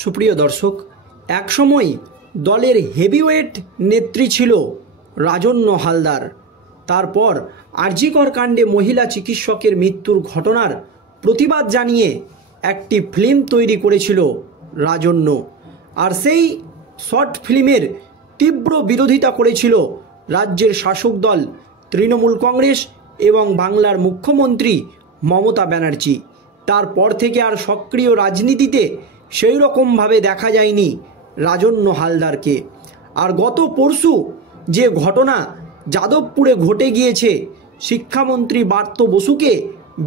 সুপ্রিয় দর্শক, একসময় দলের হেভিওয়েট নেত্রী ছিল রাজন্য হালদার। তারপর আরজিকর কাণ্ডে মহিলা চিকিৎসকের মৃত্যুর ঘটনার প্রতিবাদ জানিয়ে একটি ফিল্ম তৈরি করেছিল রাজন্য। আর সেই শর্ট ফিল্মের তীব্র বিরোধিতা করেছিল রাজ্যের শাসক দল তৃণমূল কংগ্রেস এবং বাংলার মুখ্যমন্ত্রী মমতা ব্যানার্জি। তারপর থেকে আর সক্রিয় রাজনীতিতে সেই রকমভাবে দেখা যায়নি রাজন্য হালদারকে। আর গত পরশু যে ঘটনা যাদবপুরে ঘটে গিয়েছে, শিক্ষামন্ত্রী ব্রাত্য বসুকে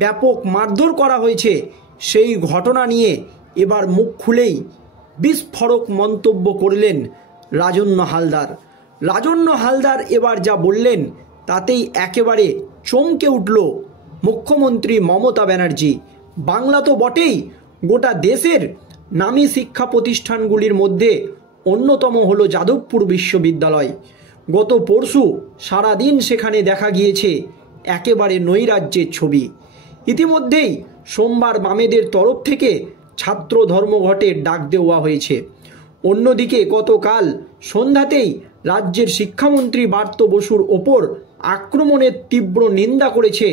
ব্যাপক মারধর করা হয়েছে, সেই ঘটনা নিয়ে এবার মুখ খুলেই বিস্ফোরক মন্তব্য করলেন রাজন্য হালদার। রাজন্য হালদার এবার যা বললেন তাতেই একেবারে চমকে উঠল মুখ্যমন্ত্রী মমতা ব্যানার্জি। বাংলা তো বটেই, গোটা দেশের নামী শিক্ষা প্রতিষ্ঠানগুলির মধ্যে অন্যতম হলো যাদবপুর বিশ্ববিদ্যালয়। গত পরশু সারাদিন সেখানে দেখা গিয়েছে একেবারে নৈরাজ্যের ছবি। ইতিমধ্যেই সোমবার বামেদের তরফ থেকে ছাত্র ধর্মঘটের ডাক দেওয়া হয়েছে। অন্যদিকে গতকাল সন্ধ্যাতেই রাজ্যের শিক্ষামন্ত্রী ব্রাত্য বসুর ওপর আক্রমণের তীব্র নিন্দা করেছে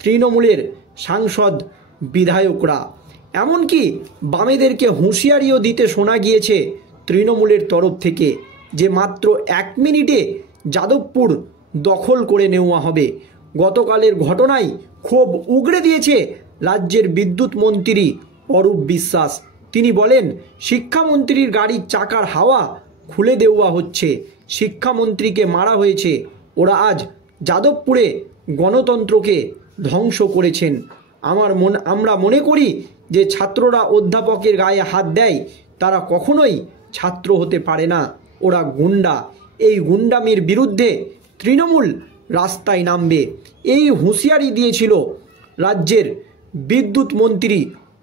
তৃণমূলের সাংসদ বিধায়করা। এমনকি বামেদেরকে হুঁশিয়ারিও দিতে শোনা গিয়েছে তৃণমূলের তরফ থেকে যে মাত্র 1 মিনিটে যাদবপুর দখল করে নেওয়া হবে। গতকালের ঘটনায় ক্ষোভ উগরে দিয়েছে রাজ্যের বিদ্যুৎ মন্ত্রী অরূপ বিশ্বাস। তিনি বলেন, শিক্ষামন্ত্রীর গাড়ির চাকার হাওয়া খুলে দেওয়া হচ্ছে, শিক্ষামন্ত্রীকে মারা হয়েছে, ওরা আজ যাদবপুরে গণতন্ত্রকে ধ্বংস করেছেন। আমরা মনে করি যে ছাত্ররা অধ্যাপকের গায়ে হাত দেয় তারা কখনোই ছাত্র হতে পারে না, ওরা গুন্ডা। এই গুন্ডামির বিরুদ্ধে তৃণমূল রাস্তায় নামবে, এই হুঁশিয়ারি দিয়েছিল রাজ্যের বিদ্যুৎ মন্ত্রী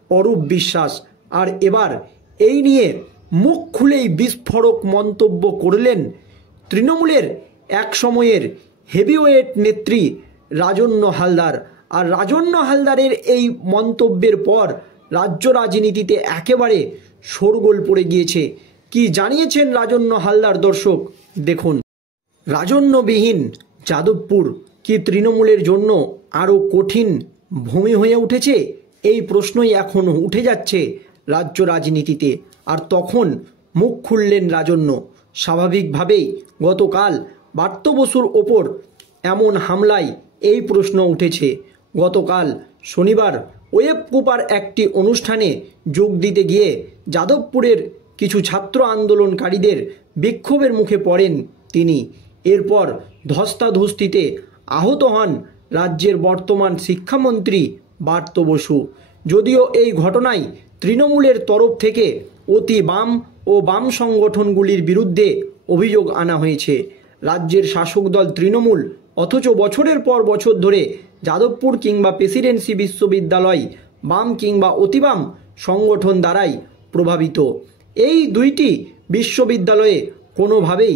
অরূপ বিশ্বাস। আর এবার এই নিয়ে মুখ খুলেই বিস্ফোরক মন্তব্য করলেন তৃণমূলের এক সময়ের হেভিওয়েট নেত্রী রাজন্য হালদার। আর রাজন্য হালদারের এই মন্তব্যের পর রাজ্য রাজনীতিতে একেবারে শোরগোল পড়ে গিয়েছে। কি জানিয়েছেন রাজন্য হালদার, দর্শক দেখুন। রাজন্যবিহীন যাদবপুর কি তৃণমূলের জন্য আরও কঠিন ভূমি হয়ে উঠেছে? এই প্রশ্নই এখন উঠে যাচ্ছে রাজ্য রাজনীতিতে। আর তখন মুখ খুললেন রাজন্য। স্বাভাবিকভাবেই গতকাল ব্রাত্য বসুর ওপর এমন হামলায় এই প্রশ্ন উঠেছে। গতকাল শনিবার ওয়েব কুপার একটি অনুষ্ঠানে যোগ দিতে গিয়ে যাদবপুরের কিছু ছাত্র আন্দোলনকারীদের বিক্ষোভের মুখে পড়েন তিনি। এরপর ধস্তাধস্তিতে আহত হন রাজ্যের বর্তমান শিক্ষামন্ত্রী ব্রাত্য বসু। যদিও এই ঘটনায় তৃণমূলের তরফ থেকে অতি বাম ও বাম সংগঠনগুলির বিরুদ্ধে অভিযোগ আনা হয়েছে। রাজ্যের শাসক দল তৃণমূল অথচ বছরের পর বছর ধরে যাদবপুর কিংবা প্রেসিডেন্সি বিশ্ববিদ্যালয় বাম কিংবা অতিবাম সংগঠন দ্বারাই প্রভাবিত। এই দুইটি বিশ্ববিদ্যালয়ে কোনোভাবেই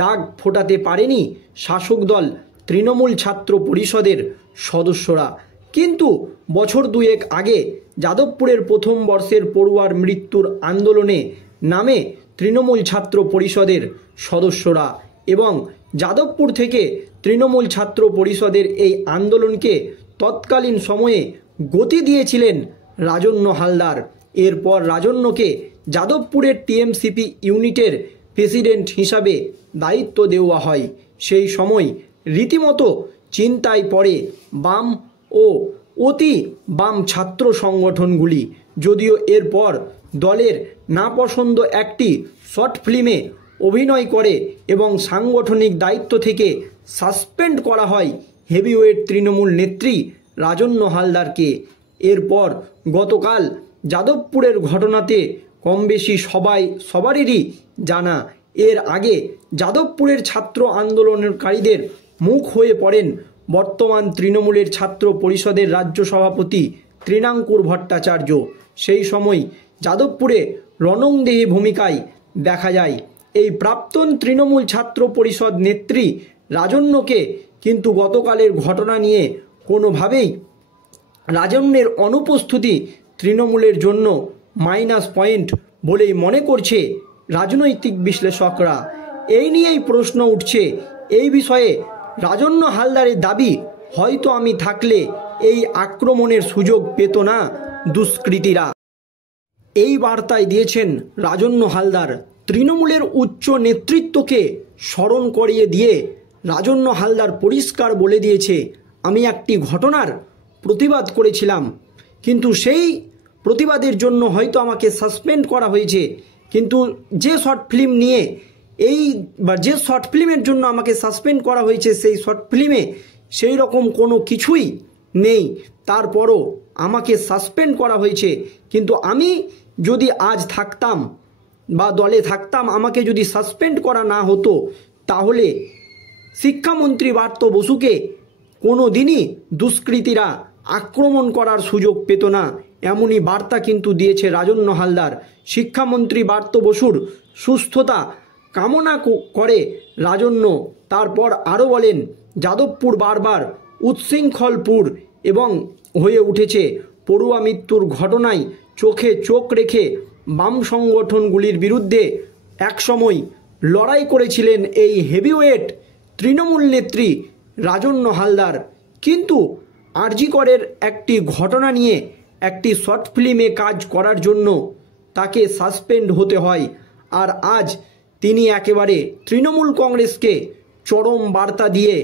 দাগ ফোটাতে পারেনি শাসক দল তৃণমূল ছাত্র পরিষদের সদস্যরা। কিন্তু বছর দুয়েক আগে যাদবপুরের প্রথম বর্ষের পড়ুয়ার মৃত্যুর আন্দোলনে নামে তৃণমূল ছাত্র পরিষদের সদস্যরা এবং যাদবপুর থেকে তৃণমূল ছাত্র পরিষদের এই আন্দোলনকে তৎকালীন সময়ে গতি দিয়েছিলেন রাজন্য হালদার। এরপর রাজন্যকে যাদবপুরের টিএমসিপি ইউনিটের প্রেসিডেন্ট হিসাবে দায়িত্ব দেওয়া হয়। সেই সময় রীতিমতো চিন্তায় পড়ে বাম ও অতি বাম ছাত্র সংগঠনগুলি। যদিও এরপর দলের নাপসন্দ একটি শর্ট ফিল্মে অভিনয় করে এবং সাংগঠনিক দায়িত্ব থেকে সাসপেন্ড করা হয় হেভিওয়েট তৃণমূল নেত্রী রাজন্য হালদারকে। এরপর গতকাল যাদবপুরের ঘটনাতে কমবেশি সবারই জানা। এর আগে যাদবপুরের ছাত্র আন্দোলনকারীদের মুখ হয়ে পড়েন বর্তমান তৃণমূলের ছাত্র পরিষদের রাজ্য সভাপতি তৃণাঙ্কুর ভট্টাচার্য। সেই সময় যাদবপুরে রণংদেহী ভূমিকায় দেখা যায় এই প্রাক্তন তৃণমূল ছাত্র পরিষদ নেত্রী রাজন্যকে। কিন্তু গতকালের ঘটনা নিয়ে কোনোভাবেই রাজন্যের অনুপস্থিতি তৃণমূলের জন্য মাইনাস পয়েন্ট বলেই মনে করছে রাজনৈতিক বিশ্লেষকরা। এই নিয়েই প্রশ্ন উঠছে, এই বিষয়ে রাজন্য হালদারের দাবি, হয়তো আমি থাকলে এই আক্রমণের সুযোগ পেত না দুষ্কৃতীরা। এই বার্তায় দিয়েছেন রাজন্য হালদার। তৃণমূলের উচ্চ নেতৃত্বকে স্মরণ করিয়ে দিয়ে রাজন্য হালদার পরিষ্কার বলে দিয়েছে, আমি একটি ঘটনার প্রতিবাদ করেছিলাম, কিন্তু সেই প্রতিবাদের জন্য হয়তো আমাকে সাসপেন্ড করা হয়েছে, কিন্তু যে শর্ট ফিল্ম নিয়ে যে শর্ট ফিল্মের জন্য আমাকে সাসপেন্ড করা হয়েছে, সেই শর্ট ফিল্মে সেই রকম কোনো কিছুই নেই, তারপরও আমাকে সাসপেন্ড করা হয়েছে। কিন্তু আমি যদি আজ থাকতাম বা দলে থাকতাম, আমাকে যদি সাসপেন্ড করা না হতো, তাহলে শিক্ষামন্ত্রী ব্রাত্য বসুকে কোনো দিনই দুষ্কৃতীরা আক্রমণ করার সুযোগ পেত না। এমনই বার্তা কিন্তু দিয়েছে রাজন্য হালদার। শিক্ষামন্ত্রী ব্রাত্য বসুর সুস্থতা কামনা করে রাজন্য। তারপর আরও বলেন, যাদবপুর বারবার উচ্ছৃঙ্খলপুর এবং হয়ে উঠেছে। পড়ুয়া মৃত্যুর ঘটনায় চোখে চোখ রেখে বাম সংগঠনগুলির বিরুদ্ধে একসময় লড়াই করেছিলেন এই হেভিওয়েট তৃণমূল নেত্রী রাজন্য হালদার, কিন্তু আরজি করের একটি ঘটনা নিয়ে একটি শর্ট ফিল্মে কাজ করার জন্য তাকে সাসপেন্ড হতে হয়। আর আজ তিনি একেবারে তৃণমূল কংগ্রেসকে চরম বার্তা দিয়ে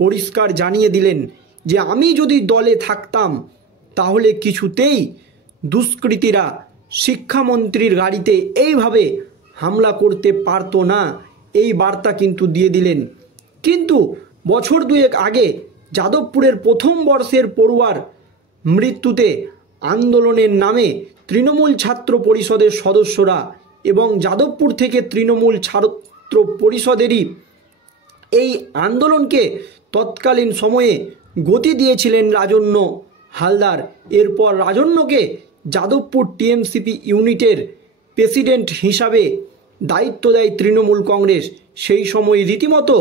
পরিষ্কার জানিয়ে দিলেন যে আমি যদি দলে থাকতাম, তাহলে কিছুতেই দুষ্কৃতীরা শিক্ষামন্ত্রীর গাড়িতে এইভাবে হামলা করতে পারতো না। এই বার্তা কিন্তু দিয়ে দিলেন। কিন্তু বছর দুয়েক আগে যাদবপুরের প্রথম বর্ষের পড়ুয়ার মৃত্যুতে আন্দোলনের নামে তৃণমূল ছাত্র পরিষদের সদস্যরা এবং যাদবপুর থেকে তৃণমূল ছাত্র পরিষদেরই এই আন্দোলনকে তৎকালীন সময়ে গতি দিয়েছিলেন রাজন্য হালদার। এরপর রাজন্যকে যাদবপুর টিএমসিপি ইউনিটের প্রেসিডেন্ট হিসাবে দায়িত্ব দেয় তৃণমূল কংগ্রেস। সেই সময় রীতিমতো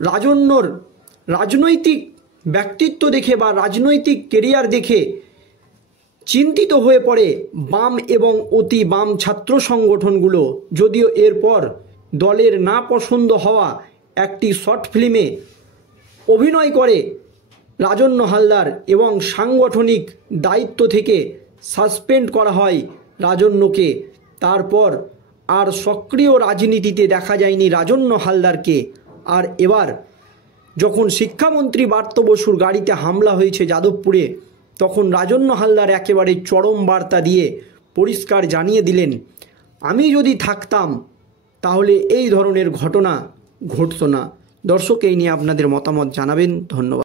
রাজন্যর রাজনৈতিক ব্যক্তিত্ব দেখে বা রাজনৈতিক কেরিয়ার দেখে চিন্তিত হয়ে পড়ে বাম এবং অতি বাম ছাত্র সংগঠনগুলো। যদিও এরপর দলের না পছন্দ হওয়া একটি শর্ট ফিল্মে অভিনয় করে রাজন্য হালদার এবং সাংগঠনিক দায়িত্ব থেকে সাসপেন্ড করা হয় রাজন্যকে। তারপর আর সক্রিয় রাজনীতিতে দেখা যায়নি রাজন্য হালদারকে। আর এবার যখন শিক্ষামন্ত্রী ব্রাত্য বসুর গাড়িতে হামলা হয়েছে যাদবপুরে, তখন রাজন্য হালদার একেবারে চরম বার্তা দিয়ে পরিষ্কার জানিয়ে দিলেন, আমি যদি থাকতাম তাহলে এই ধরনের ঘটনা ঘটতো না। দর্শক, এই নিয়ে আপনাদের মতামত জানাবেন। ধন্যবাদ।